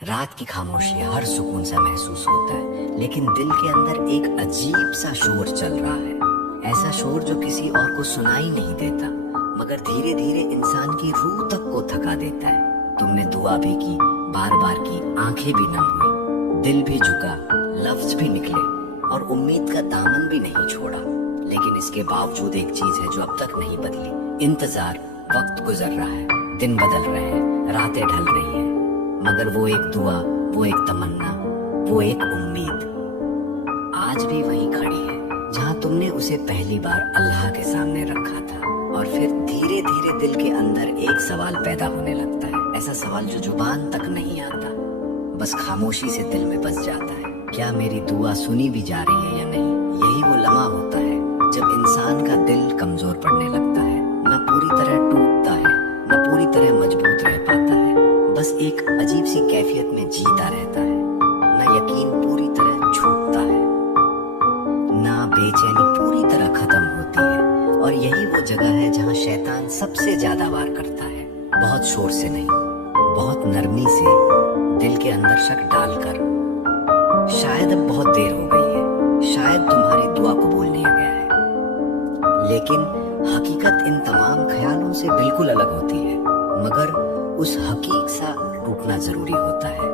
रात की खामोशी हर सुकून सा महसूस होता है, लेकिन दिल के अंदर एक अजीब सा शोर चल रहा है। ऐसा शोर जो किसी और को सुनाई नहीं देता, मगर धीरे धीरे इंसान की रूह तक को थका देता है। तुमने दुआ भी की, बार बार की, आंखें भी नम हुई, दिल भी झुका, लफ्ज भी निकले और उम्मीद का दामन भी नहीं छोड़ा। लेकिन इसके बावजूद एक चीज है जो अब तक नहीं बदली, इंतजार। वक्त गुजर रहा है, दिन बदल रहे हैं, रातें ढल रही हैं, मगर वो एक दुआ, वो एक तमन्ना, वो एक उम्मीद आज भी वहीं खड़ी है जहां तुमने उसे पहली बार अल्लाह के सामने रखा था। और फिर धीरे धीरे दिल के अंदर एक सवाल पैदा होने लगता है, ऐसा सवाल जो जुबान तक नहीं आता, बस खामोशी से दिल में बस जाता है। क्या मेरी दुआ सुनी भी जा रही है या नहीं? यही वो लम्हा होता है जब इंसान का दिल कमजोर पड़ने लगता है, न पूरी तरह टूटता है, न पूरी तरह मजबूत रह पाता है, बस एक अजीब सी कैफियत में जीता रहता है। ना यकीन पूरी तरह छूटता है, ना बेचैनी पूरी तरह खत्म होती है। और यही वो जगह है जहां शैतान सबसे ज्यादा वार करता है, बहुत शोर से नहीं, बहुत नरमी से, दिल के अंदर शक डालकर। शायद अब बहुत देर हो गई है, शायद तुम्हारी दुआ कबूल नहीं गया है, लेकिन हकीकत इन तमाम ख्यालों से बिल्कुल अलग होती है। मगर उस हकीक सा टूटना जरूरी होता है,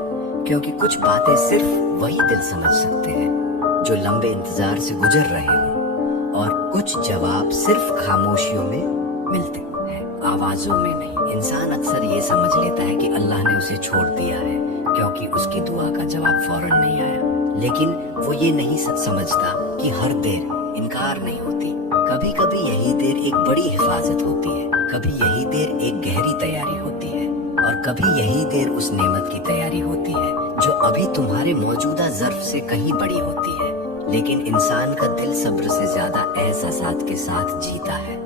क्योंकि कुछ बातें सिर्फ वही दिल समझ सकते हैं जो लंबे इंतजार से गुजर रहे हों, और कुछ जवाब सिर्फ खामोशियों में मिलते हैं, आवाजों में नहीं। इंसान अक्सर ये समझ लेता है कि अल्लाह ने उसे छोड़ दिया है क्योंकि उसकी दुआ का जवाब फौरन नहीं आया, लेकिन वो ये नहीं समझता कि हर देर इनकार नहीं होती। कभी कभी यही देर एक बड़ी हिफाजत होती है, कभी यही देर एक गहरी तैयारी होती है, और कभी यही देर उस नेमत की तैयारी होती है जो अभी तुम्हारे मौजूदा ज़र्फ से कहीं बड़ी होती है। लेकिन इंसान का दिल सब्र से ज्यादा एहसासात के साथ जीता है,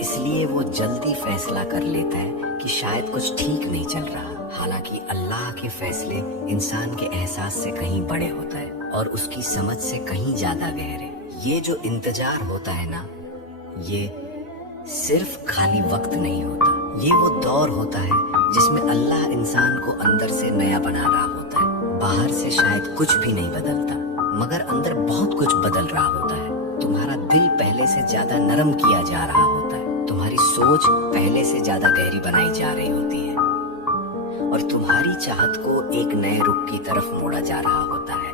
इसलिए वो जल्दी फैसला कर लेता है कि शायद कुछ ठीक नहीं चल रहा। हालांकि अल्लाह के फैसले इंसान के एहसास से कहीं बड़े होता है और उसकी समझ से कहीं ज्यादा गहरे। ये जो इंतजार होता है ना, ये सिर्फ खाली वक्त नहीं होता, ये वो दौर होता है जिसमें अल्लाह इंसान को अंदर से नया बना रहा होता है। बाहर से शायद कुछ भी नहीं बदलता, मगर अंदर बहुत कुछ बदल रहा होता है। तुम्हारा दिल पहले से ज्यादा नरम किया जा रहा होता है, तुम्हारी सोच पहले से ज्यादा गहरी बनाई जा रही होती है, और तुम्हारी चाहत को एक नए रुख की तरफ मोड़ा जा रहा होता है।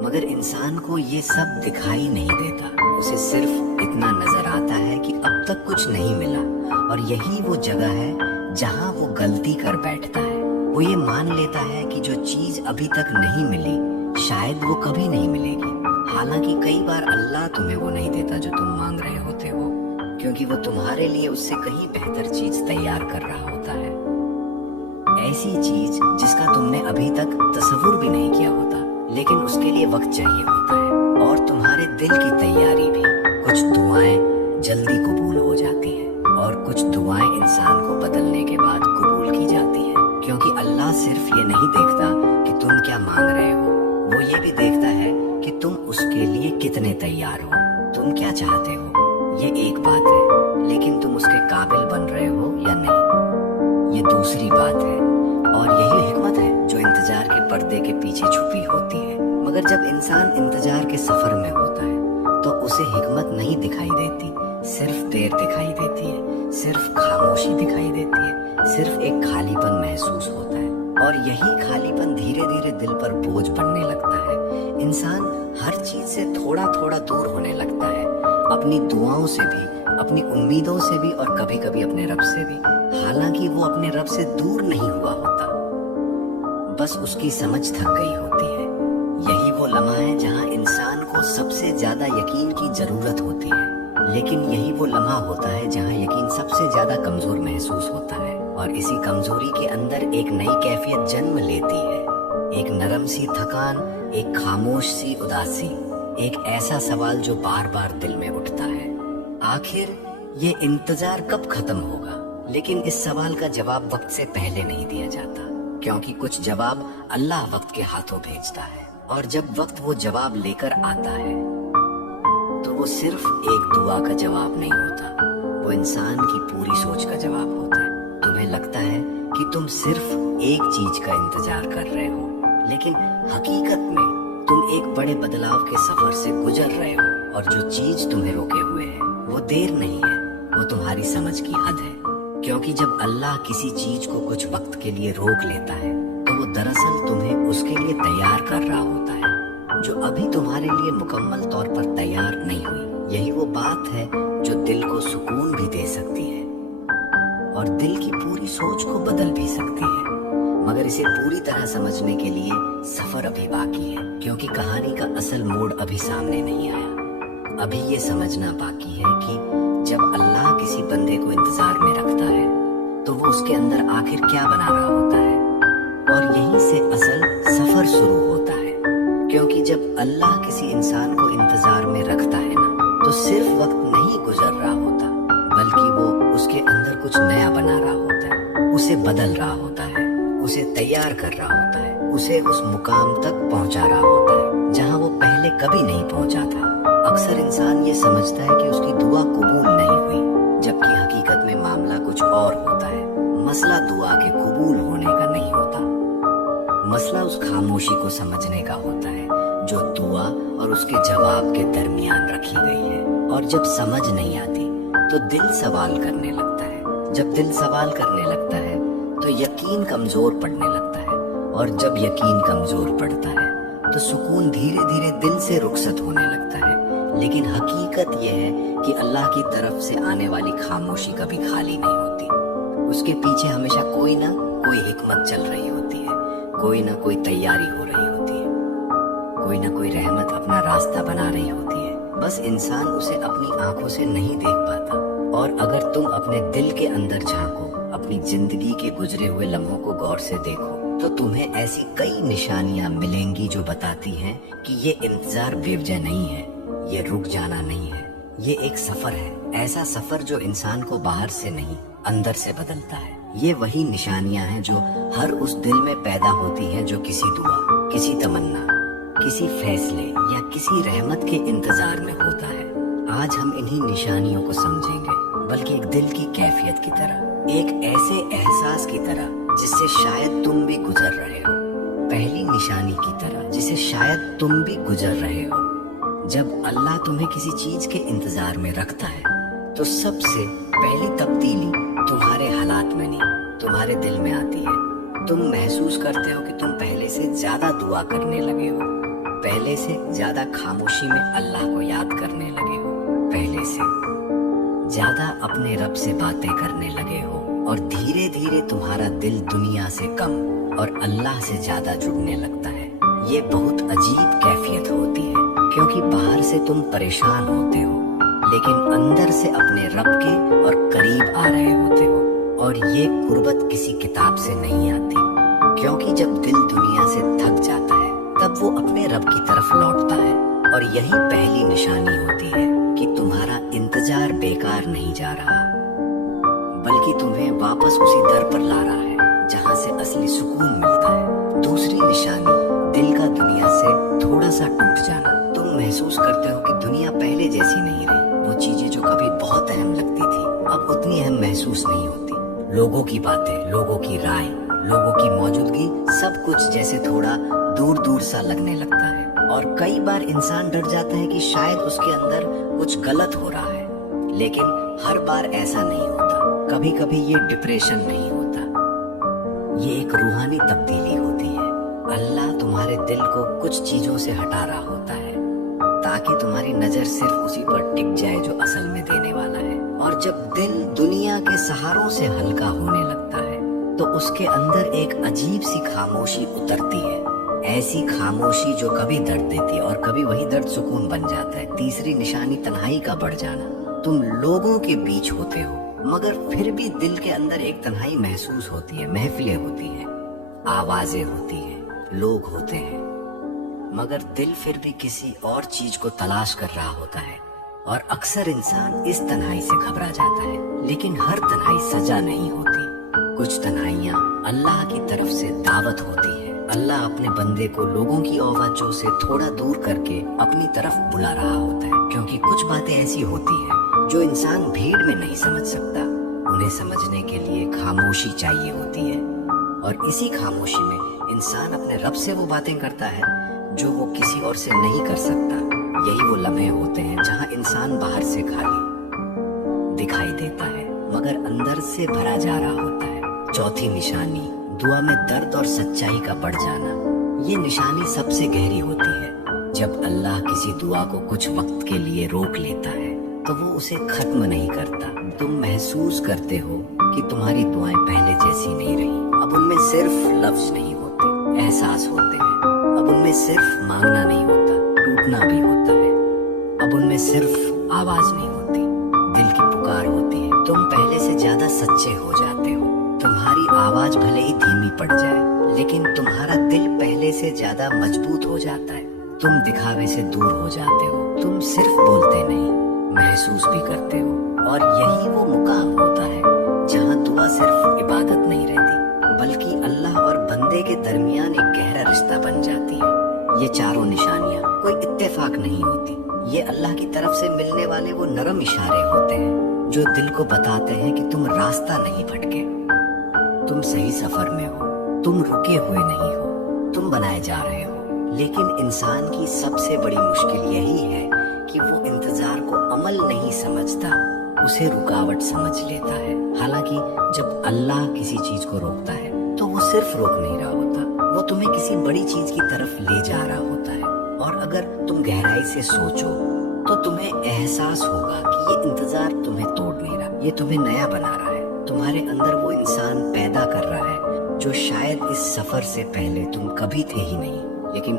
मगर इंसान को ये सब दिखाई नहीं देता, उसे सिर्फ इतना नजर आता है कि अब तक कुछ नहीं मिला। और यही वो जगह है जहां वो गलती कर बैठता है। वो ये मान लेता है कि जो चीज अभी तक नहीं मिली शायद वो कभी नहीं मिलेगी। हालांकि कई बार अल्लाह तुम्हें वो नहीं देता जो तुम मांग रहे होते हो, क्योंकि वो तुम्हारे लिए उससे कहीं बेहतर चीज तैयार कर रहा होता है, ऐसी चीज जिसका तुमने अभी तक तसव्वुर भी नहीं किया होता। लेकिन उसके लिए वक्त चाहिए होता है, और तुम्हारे दिल की तैयारी भी। कुछ दुआएं जल्दी कबूल हो जाती हैं, और कुछ दुआएं इंसान को बदलने के बाद कबूल की जाती हैं, क्योंकि अल्लाह सिर्फ ये नहीं देखता कि तुम क्या मांग रहे हो, वो ये भी देखता है कि तुम उसके लिए कितने तैयार हो, तुम क्या चाहते हो। ये एक बात है, लेकिन तुम उसके काबिल बन रहे हो या नहीं, ये दूसरी बात है। और यही हिकमत है जो इंतजार के पर्दे के पीछे छुपी होती है। मगर जब इंसान इंतजार के सफर में होता है तो उसे हिकमत नहीं दिखाई देती, सिर्फ देर दिखाई देती है, सिर्फ खामोशी दिखाई देती है, सिर्फ एक खालीपन महसूस होता है। और यही खालीपन धीरे धीरे दिल पर बोझ बनने लगता है। इंसान हर चीज से थोड़ा थोड़ा दूर होने लगता है, अपनी दुआओं से भी, अपनी उम्मीदों से भी, और कभी कभी अपने रब से भी। हालांकि वो अपने रब से दूर नहीं हुआ होता, बस उसकी समझ थक गई होती है। यही वो लम्हा है जहां इंसान को सबसे ज्यादा यकीन की जरूरत होती है, लेकिन यही वो लम्हा होता है जहां यकीन सबसे ज्यादा कमजोर महसूस होता है। और इसी कमजोरी के अंदर एक नई कैफियत जन्म लेती है, एक नरम सी थकान, एक खामोश सी उदासी, एक ऐसा सवाल जो बार बार दिल में उठता है, आखिर ये इंतजार कब खत्म होगा। लेकिन इस सवाल का जवाब वक्त से पहले नहीं दिया जाता, क्योंकि कुछ जवाब अल्लाह वक्त के हाथों भेजता है, और जब वक्त वो जवाब लेकर आता है तो वो सिर्फ एक दुआ का जवाब नहीं होता, वो इंसान की पूरी सोच का जवाब होता है। तुम्हें लगता है कि तुम सिर्फ एक चीज का इंतजार कर रहे हो, लेकिन हकीकत में तुम एक बड़े बदलाव के सफर से गुजर रहे हो। और जो चीज तुम्हें रोके हुए है वो देर नहीं है, वो तुम्हारी समझ की हद है। क्योंकि जब अल्लाह किसी चीज को कुछ वक्त के लिए रोक लेता है तो वो दरअसल तुम्हें उसके लिए तैयार कर रहा होता है, जो अभी तुम्हारे लिए मुकम्मल तौर पर तैयार नहीं हुई। यही वो बात है जो दिल को सुकून भी दे सकती है और दिल की पूरी सोच को बदल भी सकती है। मगर इसे पूरी तरह समझने के लिए सफर अभी बाकी है, क्योंकि कहानी का असल मोड़ अभी सामने नहीं आया। अभी ये समझना बाकी है कि जब अल्लाह किसी बंदे को इंतजार में रखता है तो वो उसके अंदर आखिर क्या बना रहा होता है, और यहीं से असल सफर शुरू होता है। क्योंकि जब अल्लाह किसी इंसान को इंतजार में रखता है ना, तो सिर्फ वक्त नहीं गुजर रहा होता, बल्कि वो उसके अंदर कुछ नया बना रहा होता है, उसे बदल रहा होता है, उसे तैयार कर रहा होता है, उसे उस मुकाम तक पहुंचा रहा होता है जहां वो पहले कभी नहीं पहुंचा था। अक्सर इंसान ये समझता है कि उसकी दुआ कबूल नहीं हुई, जबकि हकीकत में मामला कुछ और होता है। मसला दुआ के कबूल होने का नहीं होता, मसला उस खामोशी को समझने का होता है जो दुआ और उसके जवाब के दरमियान रखी गई है। और जब समझ नहीं आती तो दिल सवाल करने लगता है, जब दिल सवाल करने लगता है तो यकीन कमजोर पड़ने लगता है, और जब यकीन कमजोर पड़ता है तो सुकून धीरे धीरे दिल से रुखसत होने लगता है। लेकिन हकीकत यह है कि अल्लाह की तरफ से आने वाली खामोशी कभी खाली नहीं होती, उसके पीछे हमेशा कोई ना कोई हिकमत चल रही होती है, कोई ना कोई तैयारी हो रही होती है, कोई ना कोई रहमत अपना रास्ता बना रही होती है। बस इंसान उसे अपनी आंखों से नहीं देख पाता। और अगर तुम अपने दिल के अंदर झांको, अपनी जिंदगी के गुजरे हुए लम्हों को गौर से देखो, तो तुम्हें ऐसी कई निशानियां मिलेंगी जो बताती हैं कि ये इंतजार बेवजह नहीं है, ये रुक जाना नहीं है, ये एक सफर है। ऐसा सफर जो इंसान को बाहर से नहीं अंदर से बदलता है। ये वही निशानियां हैं जो हर उस दिल में पैदा होती हैं जो किसी दुआ, किसी तमन्ना, किसी फैसले या किसी रहमत के इंतजार में होता है। आज हम इन्हीं निशानियों को समझेंगे, बल्कि एक दिल की कैफियत की तरह, एक ऐसे एहसास की तरह जिससे शायद तुम भी गुजर रहे हो, पहली निशानी की तरह जिसे शायद तुम भी गुजर रहे हो। जब अल्लाह तुम्हें किसी चीज के इंतजार में रखता है तो सबसे पहली तब्दीली तुम्हारे हालात में नहीं, तुम्हारे दिल में आती है। तुम महसूस करते हो कि तुम पहले से ज्यादा दुआ करने लगे हो, पहले से ज्यादा खामोशी में अल्लाह को याद करने लगे हो, पहले से ज्यादा अपने रब से बातें करने लगे हो, और धीरे धीरे तुम्हारा दिल दुनिया से कम और अल्लाह से ज्यादा जुड़ने लगता है। ये बहुत अजीब कैफियत होती है, क्योंकि बाहर से तुम परेशान होते हो, लेकिन अंदर से अपने रब के और करीब आ रहे होते हो। और ये कुर्बत किसी किताब से नहीं आती, क्योंकि जब दिल दुनिया से थक जाता है तब वो अपने रब की तरफ लौटता है। और यही पहली निशानी होती है कि तुम्हारा इंतजार बेकार नहीं जा रहा, बल्कि तुम्हें वापस उसी दर पर ला रहा है जहाँ से असली सुकून मिलता है। दूसरी निशानी, दिल का दुनिया से थोड़ा सा टूट जाना। तुम महसूस करते हो कि दुनिया पहले जैसी नहीं रही, वो चीजें जो कभी बहुत अहम लगती थी अब उतनी अहम महसूस नहीं होती। लोगों की बातें, लोगों की राय, लोगों की मौजूदगी, सब कुछ जैसे थोड़ा दूर दूर सा लगने लगता है। और कई बार इंसान डर जाता है कि शायद उसके अंदर कुछ गलत हो रहा है, लेकिन हर बार ऐसा नहीं होता। कभी कभी ये डिप्रेशन नहीं होता, ये एक रूहानी तब्दीली होती है। अल्लाह तुम्हारे दिल को कुछ चीजों से हटा रहा होता है ताकि तुम्हारी नजर सिर्फ उसी पर टिक जाए जो असल में देने वाला है। और जब दिल दुनिया के सहारों से हल्का होने लगता है तो उसके अंदर एक अजीब सी खामोशी उतरती है, ऐसी खामोशी जो कभी दर्द देती है और कभी वही दर्द सुकून बन जाता है। तीसरी निशानी, तन्हाई का बढ़ जाना। तुम लोगों के बीच होते हो मगर फिर भी दिल के अंदर एक तन्हाई महसूस होती है। महफिलें होती हैं, आवाजें होती हैं, लोग होते हैं, मगर दिल फिर भी किसी और चीज को तलाश कर रहा होता है। और अक्सर इंसान इस तन्हाई से घबरा जाता है, लेकिन हर तन्हाई सजा नहीं होती। कुछ तन्हाइयां अल्लाह की तरफ से दावत होती है। अल्लाह अपने बंदे को लोगों की आवाजों से थोड़ा दूर करके अपनी तरफ बुला रहा होता है, क्योंकि कुछ बातें ऐसी होती हैं जो इंसान भीड़ में नहीं समझ सकता। उन्हें समझने के लिए खामोशी चाहिए होती है। اور اسی خاموشی میں انسان اپنے رب سے وہ باتیں کرتا ہے جو وہ کسی اور سے نہیں کر سکتا۔ یہی وہ لمحے ہوتے ہیں جہاں انسان باہر سے خالی دکھائی دیتا ہے مگر اندر سے بھرا جا رہا ہوتا ہے۔ چوتھی نشانی، دعا میں درد اور سچائی کا بڑھ جانا۔ یہ نشانی سب سے گہری ہوتی ہے۔ جب اللہ کسی دعا کو کچھ وقت کے لیے روک لیتا ہے تو وہ اسے ختم نہیں کرتا۔ تم محسوس کرتے ہو کہ تمہاری دعائیں پہلے جیسی نہیں رہی۔ اب ان میں صرف لفظ نہیں ہوتے، احساس ہوتے ہیں۔ اب ان میں صرف مانگنا نہیں ہوتا، ٹوٹنا بھی ہوتا ہے۔ اب ان میں صرف آواز نہیں ہوتی، دل کی پکار ہوتی ہے۔ تم پہلے سے زیادہ سچے ہو جاتے ہو۔ تمہاری آواز بھلے ہی دھیمی پڑ جائے لیکن تمہارا دل پہلے سے زیادہ مضبوط ہو جاتا ہے۔ تم دکھاوے سے دور ہو جاتے ہو۔ تم صرف بولتے نہیں، محسوس بھی کرتے ہو۔ اور یہی وہ مقام ہوتا ہے جہاں دعا صرف عبادت نہیں رہتی بلکہ اللہ اور بندے کے درمیان ایک گہرا رشتہ بن جاتی ہے۔ یہ چاروں نشانیاں کوئی اتفاق نہیں ہوتی، یہ اللہ کی طرف سے ملنے والے وہ نرم اشارے ہوتے ہیں جو دل کو بتاتے ہیں کہ تم راستہ نہیں بھٹکے، تم صحیح سفر میں ہو، تم رکے ہوئے نہیں ہو، تم بنائے جا رہے ہو۔ لیکن انسان کی سب سے بڑی مشکل یہی ہے کہ وہ انتظار کو عمل نہیں سمجھتا، اسے رکاوٹ سمجھ لیتا ہے۔ حالانکہ جب اللہ کسی چیز کو روکتا ہے تو وہ صرف روک نہیں رہا ہوتا، وہ تمہیں کسی بڑی چیز کی طرف لے جا رہا ہوتا ہے۔ اور اگر تم گہرائی سے سوچو تو تمہیں احساس ہوگا کہ یہ انتظار تمہیں توڑ نہیں رہا، یہ تمہیں نیا بنا رہا ہے۔ تمہارے اندر وہ انسان پیدا کر رہا ہے جو شاید اس سفر سے پہلے تم کبھی تھے ہی نہیں۔ لیکن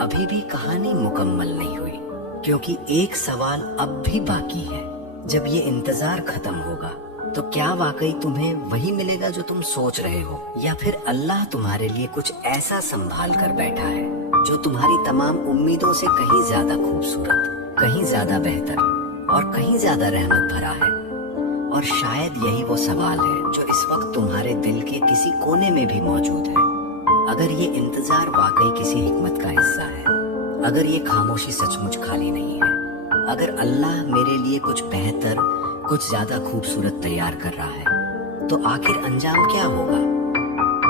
ابھی بھی کہانی مکمل نہیں ہوئی، کیونکہ ایک سوال اب بھی باقی ہے۔ جب یہ انتظار ختم ہوگا تو کیا واقعی تمہیں وہی ملے گا جو تم سوچ رہے ہو، یا پھر اللہ تمہارے لیے کچھ ایسا سنبھال کر بیٹھا ہے جو تمہاری تمام امیدوں سے کہیں زیادہ خوبصورت، کہیں زیادہ بہتر اور کہیں زیادہ رحمت بھرا ہے؟ اور شاید یہی وہ سوال ہے جو اس وقت تمہارے دل کے کسی کونے میں بھی موجود ہے۔ اگر یہ انتظار واقعی کسی حکمت کا حصہ ہے، اگر یہ خاموشی سچ مچ خالی نہیں ہے، اگر اللہ میرے لیے کچھ بہتر، کچھ زیادہ خوبصورت تیار کر رہا ہے، تو آخر انجام کیا ہوگا؟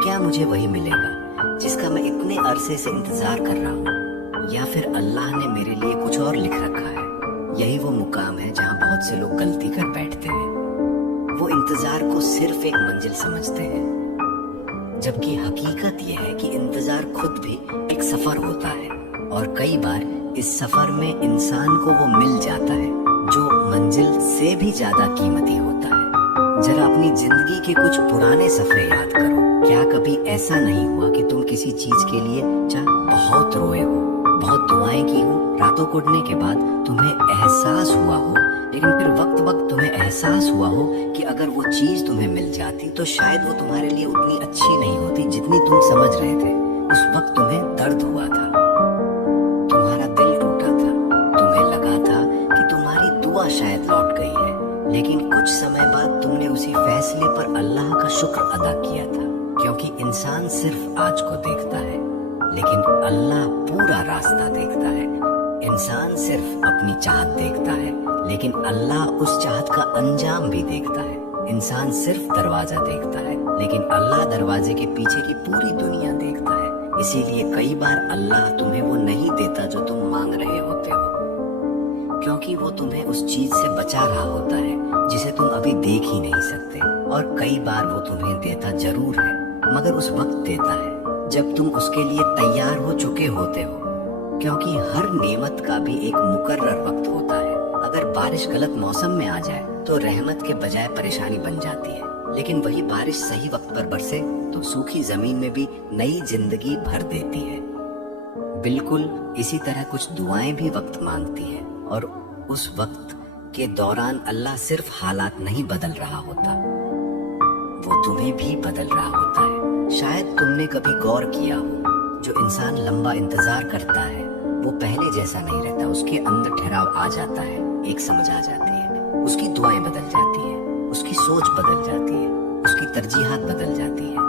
کیا مجھے وہی ملے گا جس کا میں اتنے عرصے سے انتظار کر رہا ہوں، یا پھر اللہ نے میرے لیے کچھ اور لکھ رکھا ہے؟ یہی وہ مقام ہے جہاں بہت سے لوگ غلطی کر بیٹھتے ہیں۔ وہ انتظار کو صرف ایک منزل سمجھتے ہیں، جبکہ حقیقت یہ ہے کہ انتظار خود بھی ایک سفر ہوتا ہے، اور کئی بار اس سفر میں انسان کو وہ مل جاتا ہے جو منزل سے بھی زیادہ قیمتی ہوتا ہے۔ ذرا اپنی زندگی کے کچھ پرانے صفحے یاد کرو۔ کیا کبھی ایسا نہیں ہوا کہ تم کسی چیز کے لیے بہت روئے ہو، بہت دعائیں کی ہوں، راتوں کوٹنے کے بعد تمہیں احساس ہوا ہو، لیکن پھر وقت وقت تمہیں احساس ہوا ہو کہ اگر وہ چیز تمہیں مل جاتی تو شاید وہ تمہارے لیے اتنی اچھی نہیں ہوتی جتنی تم سمجھ رہے تھے؟ اس وقت تمہیں درد ہوا تھا، تمہارا دل ٹوٹا تھا، تمہیں لگا تھا کہ تمہاری دعا شاید لوٹ گئی ہے، لیکن کچھ سمے بعد تم نے اسی فیصلے پر اللہ کا شکر ادا کیا تھا، کیونکہ انسان صرف آج کو دیکھتا ہے لیکن اللہ پورا راستہ دیکھتا ہے۔ انسان صرف اپنی چاہت دیکھتا ہے لیکن اللہ اس چاہت کا انجام بھی دیکھتا ہے۔ انسان صرف دروازہ دیکھتا ہے لیکن اللہ دروازے کے پیچھے کی پوری دنیا دیکھتا ہے۔ اسی لیے کئی بار اللہ تمہیں وہ نہیں دیتا جو تم مانگ رہے ہوتے ہو، کیونکہ وہ تمہیں اس چیز سے بچا رہا ہوتا ہے جسے تم ابھی دیکھ ہی نہیں سکتے۔ اور کئی بار وہ تمہیں دیتا ضرور ہے مگر اس وقت دیتا ہے جب تم اس کے لیے تیار ہو چکے ہوتے ہو، کیونکہ ہر نعمت کا بھی ایک مقرر وقت ہوتا ہے۔ اگر بارش غلط موسم میں آ جائے تو رحمت کے بجائے پریشانی بن جاتی ہے، لیکن وہی بارش صحیح وقت پر برسے تو سوکھی زمین میں بھی نئی زندگی بھر دیتی ہے۔ بالکل اسی طرح کچھ دعائیں بھی وقت مانگتی ہیں، اور اس وقت کے دوران اللہ صرف حالات نہیں بدل رہا ہوتا، وہ تمہیں بھی بدل رہا ہوتا ہے۔ شاید تم نے کبھی غور کیا ہو، جو انسان لمبا انتظار کرتا ہے وہ پہلے جیسا نہیں رہتا، اس کے اندر ٹھہراؤ آ جاتا ہے، ایک سمجھ آ جاتی ہے، اس کی دعائیں بدل جاتی ہیں، اس کی سوچ بدل جاتی ہے، اس کی ترجیحات بدل جاتی ہیں،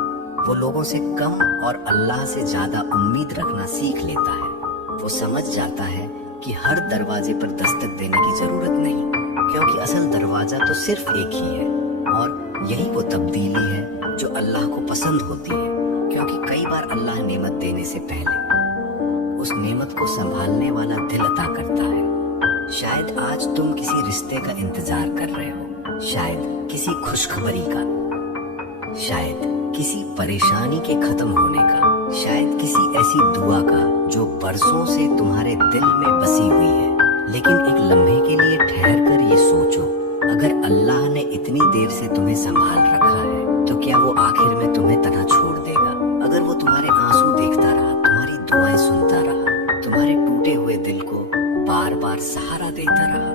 وہ لوگوں سے کم اور اللہ سے زیادہ امید رکھنا سیکھ لیتا ہے۔ وہ سمجھ جاتا ہے کہ ہر دروازے پر دستک دینے کی ضرورت نہیں، کیونکہ اصل دروازہ تو صرف ایک ہی ہے، اور یہی وہ تبدیلی ہے जो अल्लाह को पसंद होती है, क्योंकि कई बार अल्लाह नेमत देने से पहले उस नेमत को संभालने वाला दिल अता करता है। शायद आज तुम किसी रिश्ते का इंतजार कर रहे हो, शायद किसी खुशखबरी का, शायद किसी परेशानी के खत्म होने का, शायद किसी ऐसी दुआ का जो बरसों से तुम्हारे दिल में बसी हुई है। लेकिन एक लम्हे के लिए ठहर कर ये सोचो, अगर अल्लाह ने इतनी देर से तुम्हें संभाल रखा है तो क्या वो आखिर में तुम्हें तन्हा छोड़ देगा? अगर वो तुम्हारे आंसू देखता रहा, तुम्हारी दुआएं सुनता रहा, तुम्हारे टूटे हुए दिल को बार बार सहारा देता रहा,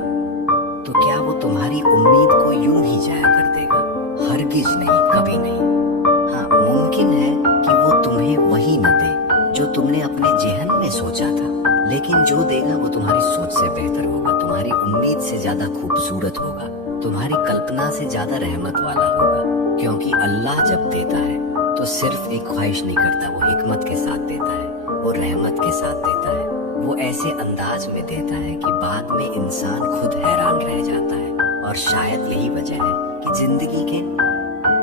तो क्या वो तुम्हारी उम्मीद को यूं ही जाया कर देगा? हरगिज नहीं, कभी नहीं। हाँ, मुमकिन है कि वो तुम्हें वही न दे जो तुमने अपने जेहन में सोचा था, लेकिन जो देगा वो तुम्हारी सोच से बेहतर होगा, तुम्हारी उम्मीद से ज्यादा खूबसूरत होगा, तुम्हारी कल्पना से ज्यादा रहमत वाला होगा। क्योंकि अल्लाह जब देता है तो सिर्फ एक ख्वाहिश नहीं करता, वो हिकमत के साथ देता है, वो रहमत के साथ देता है, वो ऐसे अंदाज में देता है कि बाद में इंसान खुद हैरान रह जाता है। और शायद यही वजह है कि जिंदगी के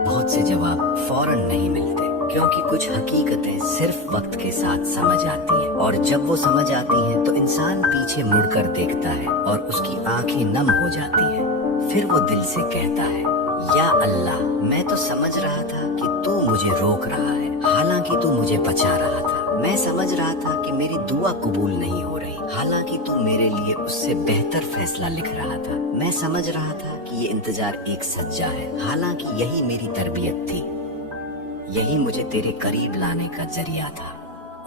बहुत से जवाब फौरन नहीं मिलते, क्योंकि कुछ हकीकतें सिर्फ वक्त के साथ समझ आती हैं, और जब वो समझ आती हैं तो इंसान पीछे मुड़कर देखता है और उसकी आंखें नम हो जाती हैं। फिर वो दिल से कहता है, या अल्लाह, मैं तो समझ रहा था कि तू मुझे रोक रहा है, हालांकि तू मुझे बचा रहा था। मैं समझ रहा था कि मेरी दुआ कबूल नहीं हो रही, हालांकि तू मेरे लिए उससे बेहतर फैसला लिख रहा था। मैं समझ रहा था कि ये इंतजार एक सज्जा है, हालांकि यही मेरी तरबियत थी, यही मुझे तेरे करीब लाने का जरिया था।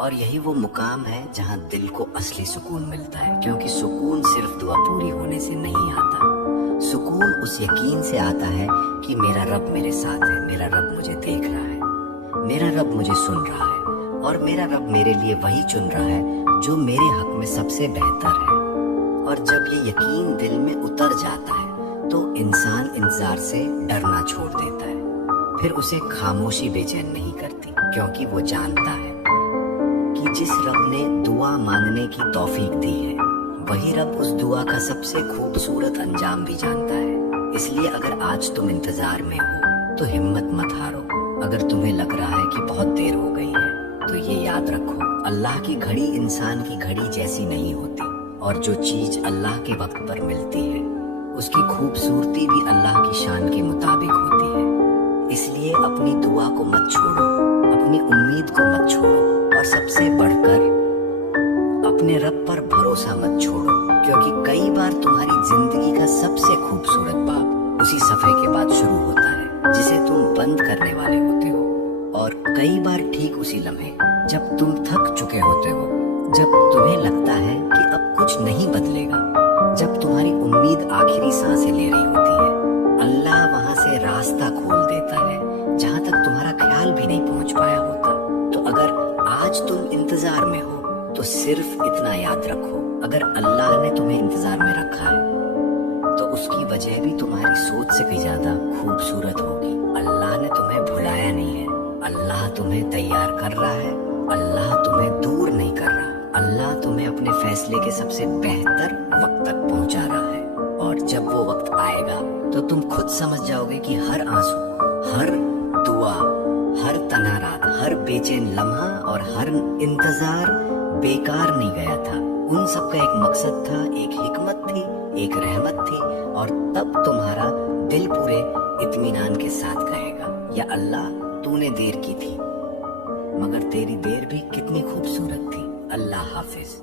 और यही वो मुकाम है जहाँ दिल को असली सुकून मिलता है, क्योंकि सुकून सिर्फ दुआ पूरी होने से नहीं आता। सुकून उस यकीन से आता है कि मेरा रब मेरे साथ है, मेरा रब मुझे देख रहा है, मेरा रब मुझे सुन रहा है, और मेरा रब मेरे लिए वही चुन रहा है जो मेरे हक में सबसे बेहतर है। और जब ये यकीन दिल में उतर जाता है तो इंसान इंतजार से डरना छोड़ देता है, फिर उसे खामोशी बेचैन नहीं करती, क्योंकि वो जानता है कि जिस रब ने दुआ मांगने की तौफीक दी है, वही रब उस दुआ का सबसे खूबसूरत अंजाम भी जानता है। इसलिए अगर आज तुम इंतजार में हो तो हिम्मत मत हारो। अगर तुम्हें लग रहा है कि बहुत देर हो गई है तो ये याद रखो, अल्लाह की घड़ी इंसान की घड़ी जैसी नहीं होती, और जो चीज अल्लाह के वक्त पर मिलती है उसकी खूबसूरती भी अल्लाह की शान के मुताबिक होती है। इसलिए अपनी दुआ को मत छोड़ो, अपनी उम्मीद को मत छोड़ो, और सबसे बढ़कर अपने रब पर भरोसा मत छोड़ो, क्योंकि कई बार तुम्हारी जिंदगी का सबसे खूबसूरत बाब उसी सफे के बाद शुरू होता है जिसे तुम बंद करने वाले होते हो। और कई बार ठीक उसी लम्हे जब तुम थक चुके होते हो, जब तुम्हें लगता है कि अब कुछ नहीं बदलेगा, जब तुम्हारी उम्मीद आखिरी सांसें ले रही होती है, अल्लाह वहां से रास्ता खोल देता है जहां तक तुम्हारा ख्याल भी नहीं पहुंच पाया होता। तो अगर आज तुम इंतजार में हो तो सिर्फ इतना याद रखो, अगर अल्लाह ने तुम्हें इंतजार में रखा है तो उसकी वजह भी तुम्हारी सोच से भी ज्यादा खूबसूरत होगी। अल्लाह ने तुम्हें भुलाया नहीं है, अल्लाह तुम्हें तैयार कर रहा है, अल्लाह तुम्हें दूर नहीं कर रहा, अल्लाह तुम्हें अपने फैसले के सबसे बेहतर वक्त तक पहुंचा रहा है। और जब वो वक्त आएगा तो तुम खुद समझ जाओगे कि हर आंसू, हर दुआ, हर तन्हा रात, हर बेचैन लम्हा और हर इंतजार बेकार नहीं गया था। उन सब का एक मकसद था, एक हिकमत थी, एक रहमत थी, और तब तुम्हारा दिल पूरे इत्मीनान के साथ कहेगा, या अल्लाह, तूने देर की थी, मगर तेरी देर भी कितनी खूबसूरत थी। अल्लाह हाफिज।